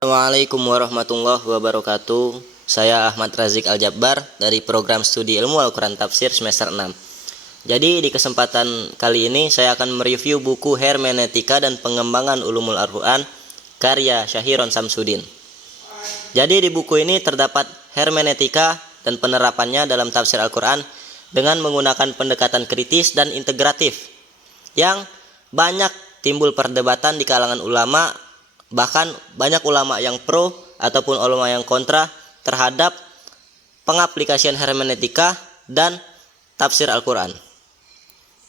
Assalamualaikum warahmatullahi wabarakatuh. Saya Ahmad Razik Al-Jabbar dari program studi ilmu Al-Quran Tafsir semester 6. Jadi di kesempatan kali ini saya akan mereview buku Hermeneutika dan Pengembangan Ulumul Al-Quran karya Syahiron Samsudin. Jadi di buku ini terdapat hermeneutika dan penerapannya dalam tafsir Al-Quran dengan menggunakan pendekatan kritis dan integratif yang banyak timbul perdebatan di kalangan ulama. Bahkan banyak ulama yang pro ataupun ulama yang kontra terhadap pengaplikasian hermeneutika dan tafsir Al-Quran.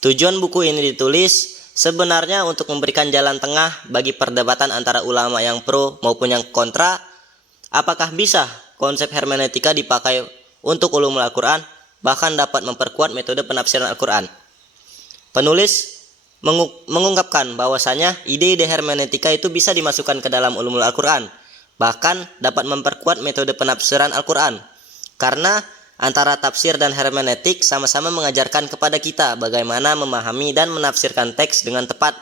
Tujuan buku ini ditulis sebenarnya untuk memberikan jalan tengah bagi perdebatan antara ulama yang pro maupun yang kontra. Apakah bisa konsep hermeneutika dipakai untuk ulumul Al-Quran, bahkan dapat memperkuat metode penafsiran Al-Quran. Penulis mengungkapkan bahwasanya ide-ide hermeneutika itu bisa dimasukkan ke dalam ulumul Al-Quran, bahkan dapat memperkuat metode penafsiran Al-Quran, karena antara tafsir dan hermeneutik sama-sama mengajarkan kepada kita bagaimana memahami dan menafsirkan teks dengan tepat,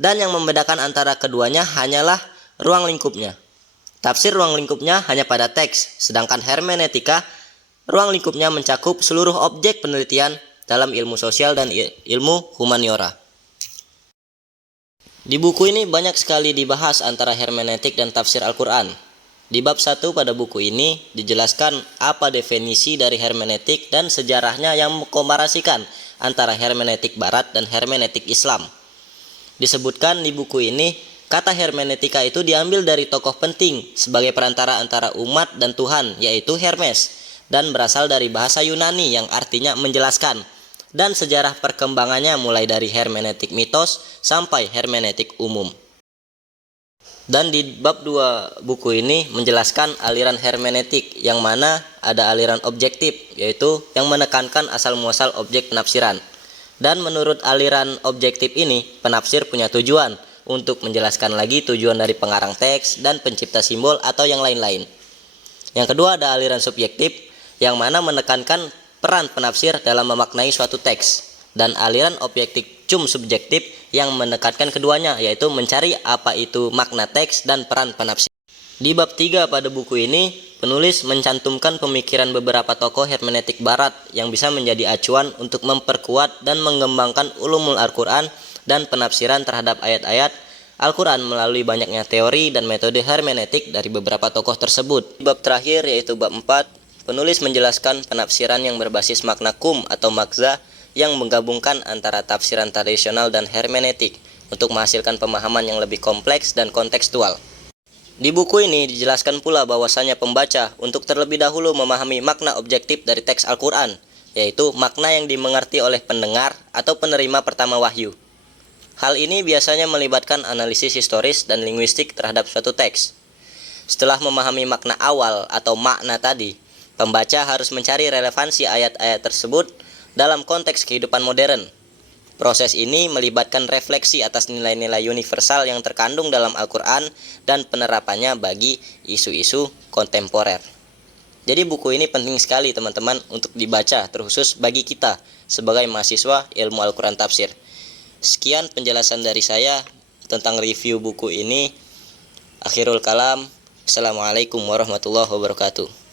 dan yang membedakan antara keduanya hanyalah ruang lingkupnya. Tafsir ruang lingkupnya hanya pada teks, sedangkan hermeneutika ruang lingkupnya mencakup seluruh objek penelitian dalam ilmu sosial dan ilmu humaniora. Di buku ini banyak sekali dibahas antara hermeneutik dan tafsir Al-Quran. Di bab 1 pada buku ini dijelaskan apa definisi dari hermeneutik dan sejarahnya yang mengkomparasikan antara hermeneutik barat dan hermeneutik Islam. Disebutkan di buku ini, kata hermeneutika itu diambil dari tokoh penting sebagai perantara antara umat dan Tuhan, yaitu Hermes, dan berasal dari bahasa Yunani yang artinya menjelaskan, dan sejarah perkembangannya mulai dari hermeneutik mitos sampai hermeneutik umum. Dan di bab 2 buku ini menjelaskan aliran hermeneutik, yang mana ada aliran objektif, yaitu yang menekankan asal muasal objek penafsiran. Dan menurut aliran objektif ini, penafsir punya tujuan untuk menjelaskan lagi tujuan dari pengarang teks dan pencipta simbol atau yang lain-lain. Yang kedua ada aliran subjektif, yang mana menekankan peran penafsir dalam memaknai suatu teks, dan aliran objektif cum subjektif yang menekankan keduanya, yaitu mencari apa itu makna teks dan peran penafsir. Di bab 3 pada buku ini, penulis mencantumkan pemikiran beberapa tokoh hermeneutik barat yang bisa menjadi acuan untuk memperkuat dan mengembangkan ulumul Al-Quran dan penafsiran terhadap ayat-ayat Al-Quran melalui banyaknya teori dan metode hermeneutik dari beberapa tokoh tersebut. Di bab terakhir yaitu bab 4, penulis menjelaskan penafsiran yang berbasis makna kum atau makza yang menggabungkan antara tafsiran tradisional dan hermeneutik untuk menghasilkan pemahaman yang lebih kompleks dan kontekstual. Di buku ini dijelaskan pula bahwasanya pembaca untuk terlebih dahulu memahami makna objektif dari teks Al-Quran, yaitu makna yang dimengerti oleh pendengar atau penerima pertama wahyu. Hal ini biasanya melibatkan analisis historis dan linguistik terhadap suatu teks. Setelah memahami makna awal atau makna tadi, pembaca harus mencari relevansi ayat-ayat tersebut dalam konteks kehidupan modern. Proses ini melibatkan refleksi atas nilai-nilai universal yang terkandung dalam Al-Quran dan penerapannya bagi isu-isu kontemporer. Jadi buku ini penting sekali teman-teman untuk dibaca, terkhusus bagi kita sebagai mahasiswa ilmu Al-Quran Tafsir. Sekian penjelasan dari saya tentang review buku ini. Akhirul kalam. Assalamualaikum warahmatullahi wabarakatuh.